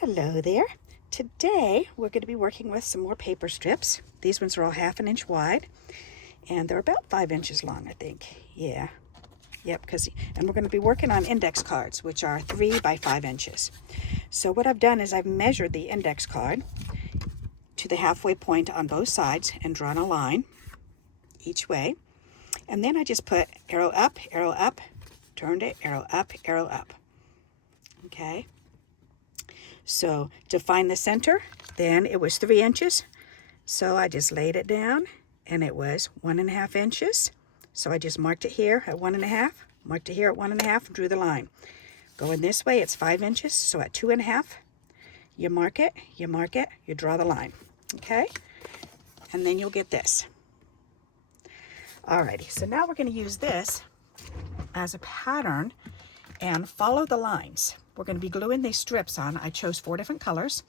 Hello there. Today we're going to be working with some more paper strips. These ones are all 1/2 inch wide and they're about 5 inches long, I think. Yeah. Yep, and we're going to be working on index cards, which are 3 by 5 inches. So what I've done is I've measured the index card to the halfway point on both sides and drawn a line each way. And then I just put arrow up, turned it, arrow up, arrow up. Okay. So to find the center, then it was 3 inches. So I just laid it down and it was 1.5 inches. So I just marked it here at 1.5, marked it here at 1.5, drew the line. Going this way, it's 5 inches. So at 2.5, you mark it, you draw the line. Okay? And then you'll get this. Alrighty, so now we're going to use this as a pattern and follow the lines. We're going to be gluing these strips on. I chose 4 different colors,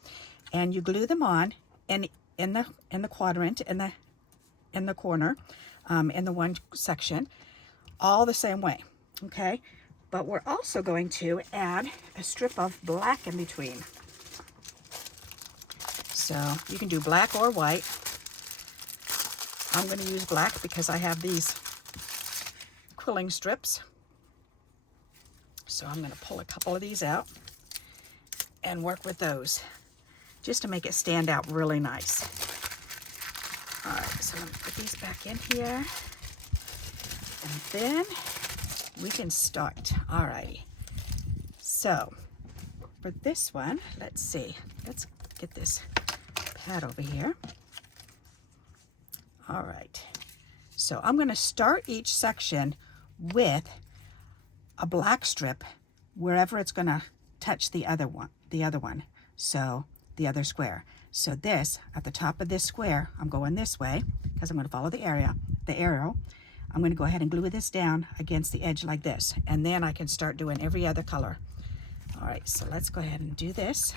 and you glue them on in the quadrant, in the corner, in the one section, all the same way. Okay, but we're also going to add a strip of black in between. So you can do black or white. I'm going to use black because I have these quilling strips. So I'm going to pull a couple of these out and work with those just to make it stand out really nice. All right, so let me put these back in here. And then we can start. All righty. So for this one, let's see. Let's get this pad over here. All right. So I'm going to start each section with a black strip wherever it's going to touch the other one, so the other square. So this, at the top of this square, I'm going this way because I'm going to follow the arrow. I'm going to go ahead and glue this down against the edge like this, and then I can start doing every other color. All right, so let's go ahead and do this.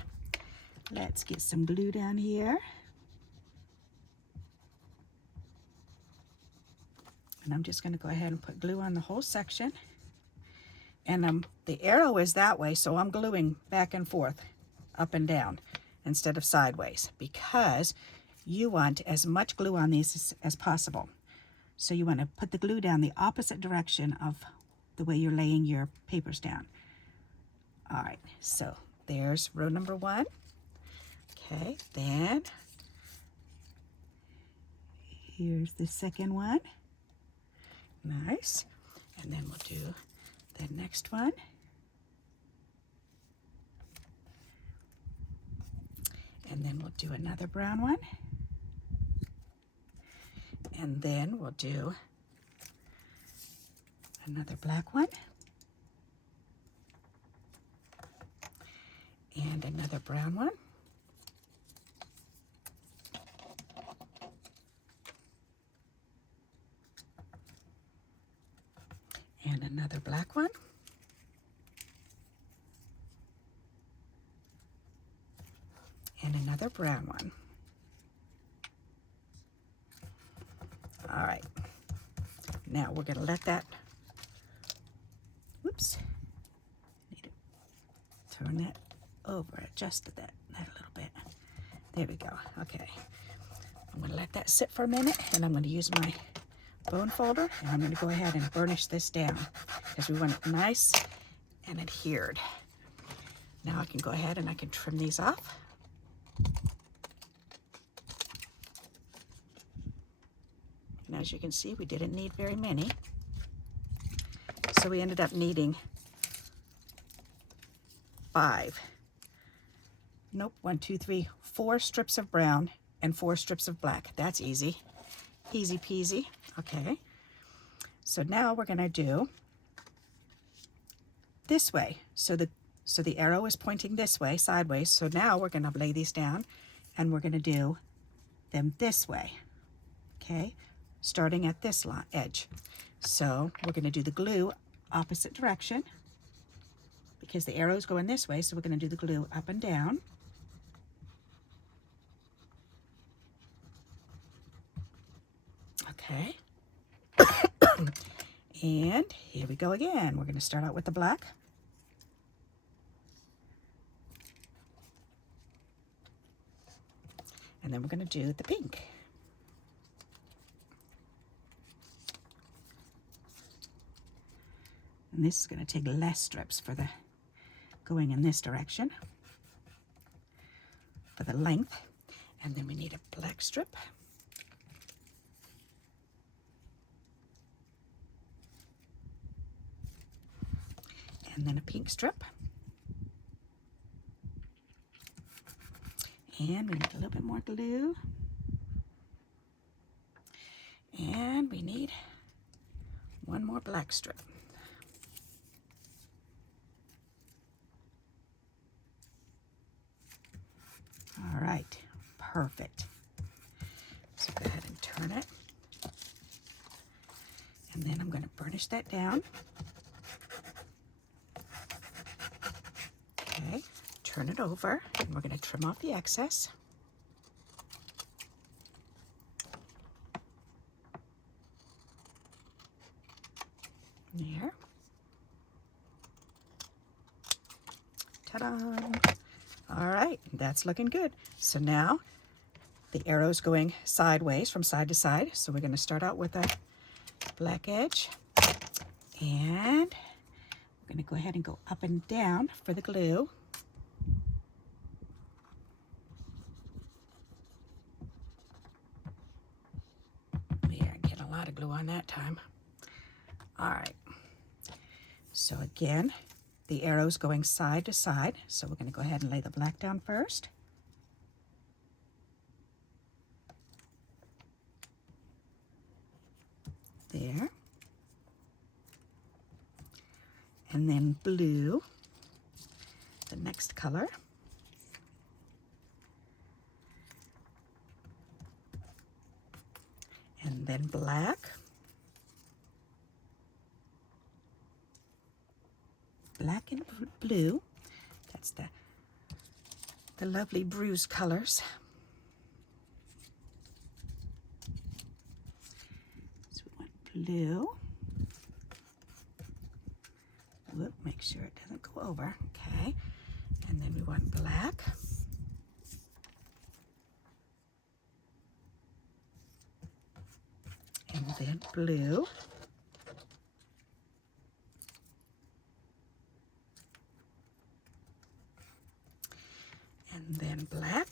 Let's get some glue down here. And I'm just going to go ahead and put glue on the whole section. And the arrow is that way, so I'm gluing back and forth, up and down, instead of sideways, because you want as much glue on these as possible. So you want to put the glue down the opposite direction of the way you're laying your papers down. All right, so there's row number 1. Okay, then here's the second one. Nice. And then we'll do the next one. And then we'll do another brown one. And then we'll do another black one. And another brown one. And another black one. And another brown one. All right. Now we're going to let that, whoops, need to turn that over, adjusted that a little bit. There we go. Okay. I'm going to let that sit for a minute, and I'm going to use my bone folder, and I'm going to go ahead and burnish this down because we want it nice and adhered. Now I can go ahead and I can trim these off. And as you can see, we didn't need very many. So we ended up needing 5. Nope, 1, 2, 3, 4 strips of brown and 4 strips of black. That's easy. Easy peasy. Okay. So now we're going to do this way. So the arrow is pointing this way, sideways. So now we're going to lay these down and we're going to do them this way. Okay. Starting at this edge. So we're going to do the glue opposite direction because the arrow is going this way. So we're going to do the glue up and down. Okay. And here we go again. We're going to start out with the black. And then we're going to do the pink. And this is going to take less strips for the going in this direction for the length. And then we need a black strip. And then a pink strip. And we need a little bit more glue. And we need one more black strip. All right, perfect. So go ahead and turn it. And then I'm going to burnish that down. Okay, turn it over, and we're going to trim off the excess. There. Ta-da! All right, that's looking good. So now the arrow's going sideways from side to side. So we're going to start out with a black edge, and we're going to go ahead and go up and down for the glue. Yeah, get a lot of glue on that time. All right. So again, the arrow's going side to side. So we're going to go ahead and lay the black down first. There. And then blue, the next color. And then black. Black and blue. That's the lovely bruise colors. So we want blue. Whoop, make sure it doesn't go over. Okay. And then we want black. And then blue. And then black.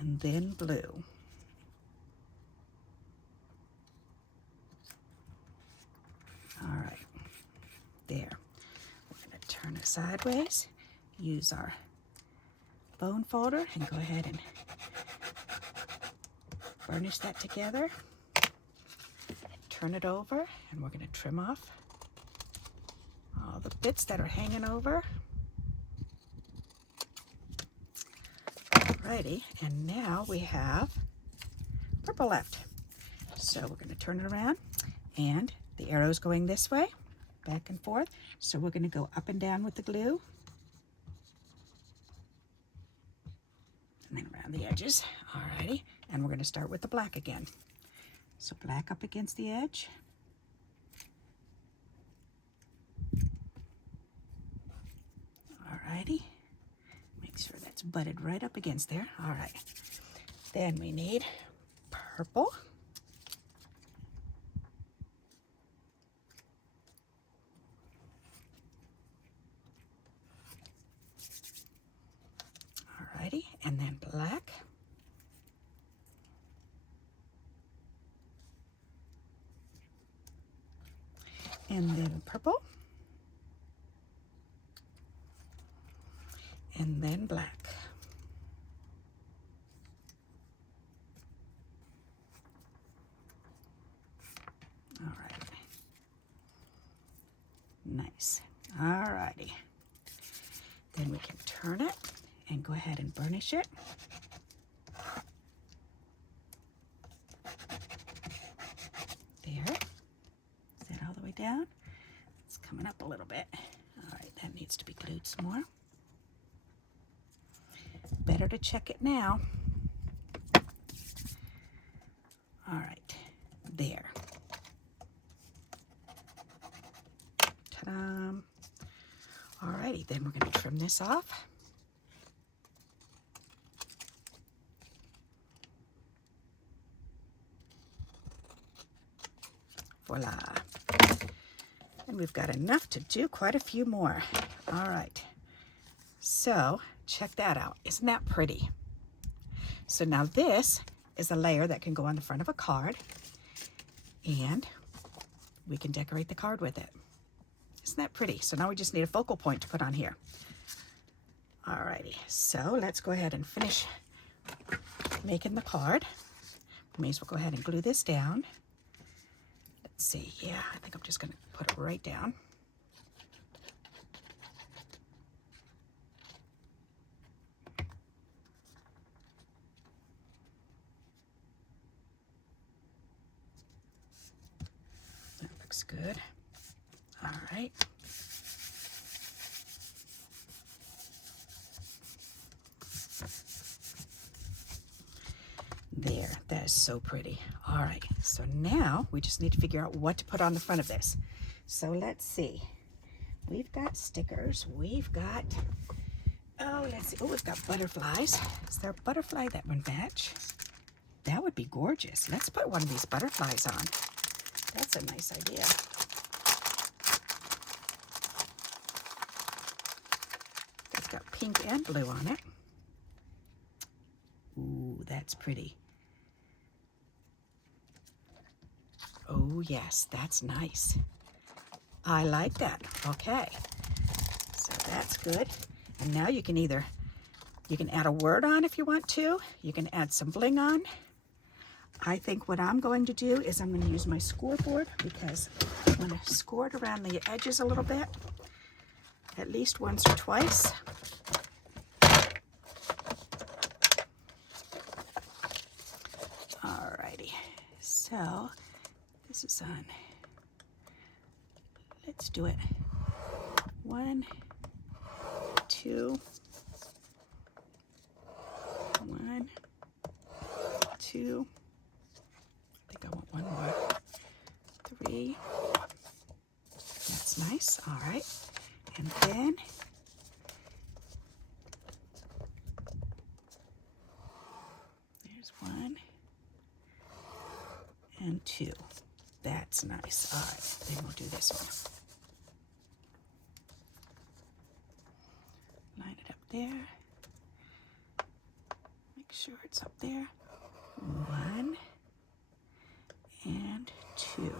And then blue. All right, there. We're going to turn it sideways, use our bone folder, and go ahead and burnish that together. Turn it over, and we're going to trim off all the bits that are hanging over. Alrighty, and now we have purple left. So we're going to turn it around, and the arrow's going this way, back and forth. So we're going to go up and down with the glue. And then around the edges. Alrighty, and we're going to start with the black again. So black up against the edge. Alrighty. Make sure that's butted right up against there. Alright. Then we need purple. Alrighty. And then black. And then purple, and then black. All right. Nice. All righty. Then we can turn it and go ahead and burnish it. There. All the way down. It's coming up a little bit. All right, that needs to be glued some more. Better to check it now. All right, there. Ta-da! then we're going to trim this off. Voila. And we've got enough to do quite a few more. All right. So check that out. Isn't that pretty? So now this is a layer that can go on the front of a card, and we can decorate the card with it. Isn't that pretty? So now we just need a focal point to put on here. Alrighty, so let's go ahead and finish making the card. May as well go ahead and glue this down. Let's see, yeah, I think I'm just gonna put it right down. That looks good. All right. There, that is so pretty. All right, so now we just need to figure out what to put on the front of this. So let's see. We've got stickers. We've got, oh, let's see. Oh, we've got butterflies. Is there a butterfly that would match? That would be gorgeous. Let's put one of these butterflies on. That's a nice idea. It's got pink and blue on it. Ooh, that's pretty. Oh, yes, that's nice. I like that. Okay, so that's good. And now you can add a word on if you want to. You can add some bling on. I think what I'm going to do is I'm going to use my scoreboard, because I want to score it around the edges a little bit, at least once or twice. Alrighty, so this is on. Let's do it. 1, 2, 1, 2. I think I want one more. 3. That's nice. All right. And then there's 1 and 2. That's nice. All right. Then we'll do this one. Line it up there. Make sure it's up there. 1 and 2.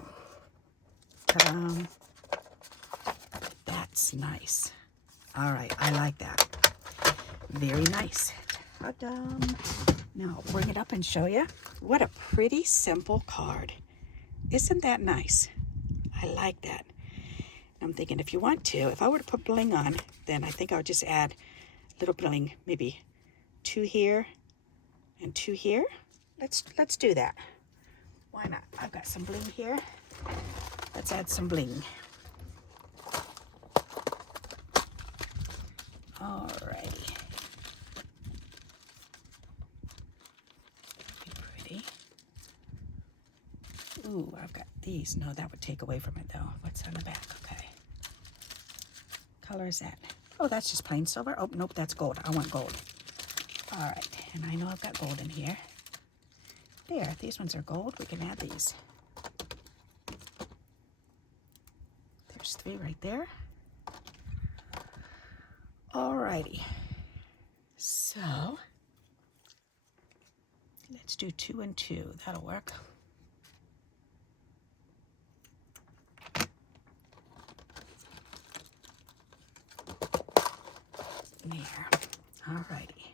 Ta-da! That's nice. All right, I like that. Very nice. Ta-da! Now I'll bring it up and show you. What a pretty simple card. Isn't that nice? I like that. I'm thinking if you want to, if I were to put bling on, then I think I would just add a little bling, maybe 2 here and 2 here. Let's do that. Why not? I've got some bling here. Let's add some bling. Alrighty. Pretty. Ooh, I've got these. No, that would take away from it though. What's on the back? Okay. Color is that? Oh, that's just plain silver. Oh, nope, that's gold. I want gold. All right, and I know I've got gold in here. There, these ones are gold. We can add these. There's 3 right there. Alrighty. So let's do 2 and 2. That'll work. There. Alrighty.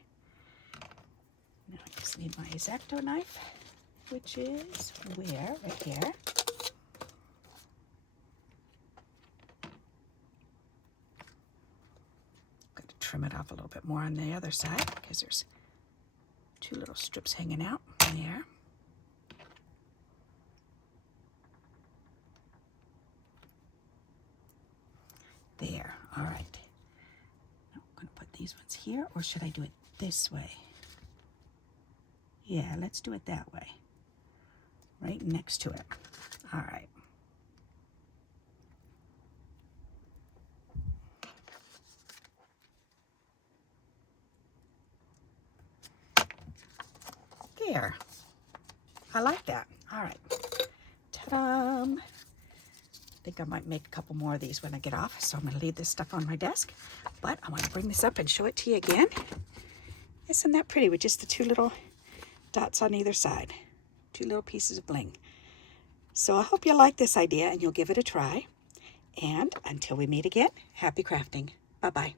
Now I just need my X-Acto knife, which is where? Right here. Got to trim it off a little bit more on the other side because there's 2 little strips hanging out there. There. All right. Now I'm going to put these ones here, or should I do it this way? Yeah, let's do it that way. Right next to it. All right. There. I like that. All right. Ta-da! I think I might make a couple more of these when I get off, so I'm going to leave this stuff on my desk. But I want to bring this up and show it to you again. Isn't that pretty with just the two little dots on either side? Two little pieces of bling. So I hope you like this idea and you'll give it a try. And until we meet again, happy crafting. Bye-bye.